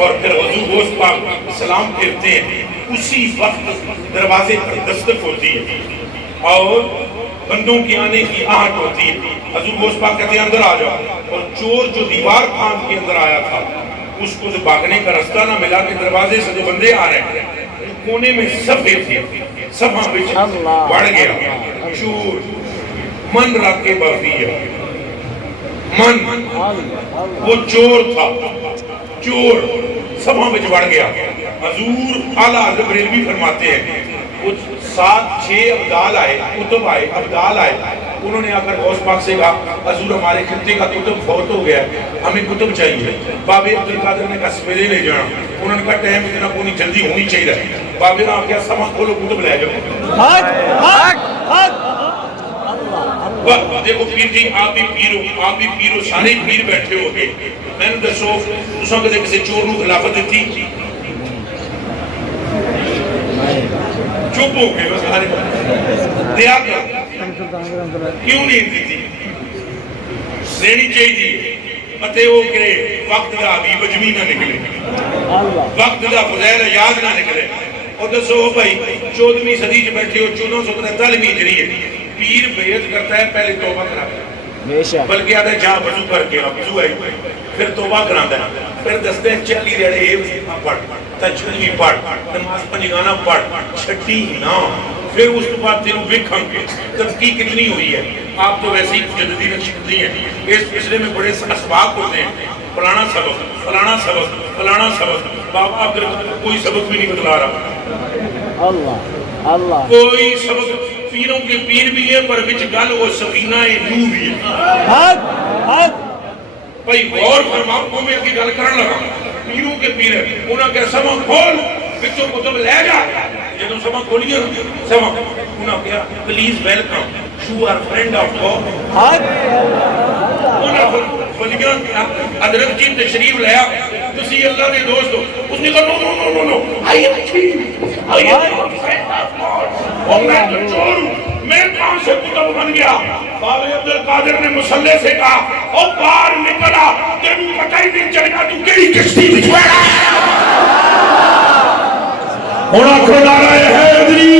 اور پھر حضور غوث پاک سلام پھیرتے ہیں، اسی وقت دروازے پر دستک ہوتی ہے اور بندوں کے آنے کی آہٹ ہوتی ہے۔ حضور غوث پاک کہتے ہیں اندر آ جاؤ، اور چور جو دیوار پھاند کے اندر آیا تھا اس کو بھاگنے کا رستہ نہ ملا کہ دروازے سے جو بندے آ رہے ہیں کونے میں صفے تھے، صفا بچ بڑھ گیا، چور من رکھ کے بافیا من وہ چور تھا، چور صفا بچ بڑھ گیا۔ حضور اعلیٰ حضرت بریلوی فرماتے ہیں کچھ 7-6 ابدال آئے، کتب آئے، ابدال آئے، انہوں نے آ کر غوث پاک سے کہا حضور ہمارے خطے کا کتب فوت ہو گیا ہے، ہمیں کتب چاہیے۔ بابے عبدالقادر نے کہا سویرے لے جانا، انہوں نے کہا ٹائم اتنا کونی جلدی ہونی چاہیے۔ بابے نے کہا سما کھولو کتب لے جاؤ۔ دیکھو پیر جی آپ بھی پیرو سارے پیر بیٹھے ہو گئے، میں نے دسو تساں کدے کسی چور نو خلافت دیتی؟ چپ ہو گئے بس سارے دیا کیوں نہیں دیتی؟ لینی چاہیے پتے ہو کہ وقت دا حبیب اجمی نہ نکلے، وقت دا فضیل یاد نہ نکلے۔ اور دسو بھائی 14ویں صدی چ بیٹھے ہو، 1443 ہجری ہے، پیر بیعت کرتا ہے پہلے توبہ کراتا ہے، بلکہ آتا ہے جہاں وضو کر کے وضو آئی پھر توبہ کراتا ہے، پھر دستے ہیں 40 ریڑے ایک پڑھ، تجوید بھی پڑھ، نماز پنجگانہ پڑھ، چھٹی نہ، پھر اس کے بعد تیروں ویکھاں گے ترقی کتنی ہوئی ہے۔ آپ تو ویسے ہی مجددی نقشبندی ہیں، اس سلسلے میں بڑے اسباق ہوتے ہیں، فلانا سبق فلانا سبق فلانا سبق، بابا اگر کوئی سبق بھی نہیں بتلا رہا، اللہ کوئی سبق، پیروں کے پیر بھی ہے پر وچ گل وہ سفینہ نوح بھی ہے۔ بھائی غور فرماؤ کو میں کی گل کرن لگا، پیروں کے پیر ہے، انہاں کہ سما کھول وچوں کتب لے جا، جدوں سما کھولیے سما انہاں کہا please welcome you are friend of God. انہاں فلیاں حضرت جی تشریف لیا تسی اللہ کے دوست ہو، اس نے کہا no no no no no I am chief I am friend of God, اور میں تو چور ہوں، میں کہاں سے کتب بن گیا؟ بابا عبدالقادر نے مسلح سے کہا او باہر نکلا تینوں پتہ ہی نہیں چلے گا تو کیڑی کشتی وچ بیٹھا ہے۔ ہونا کھڑا رہے حیدری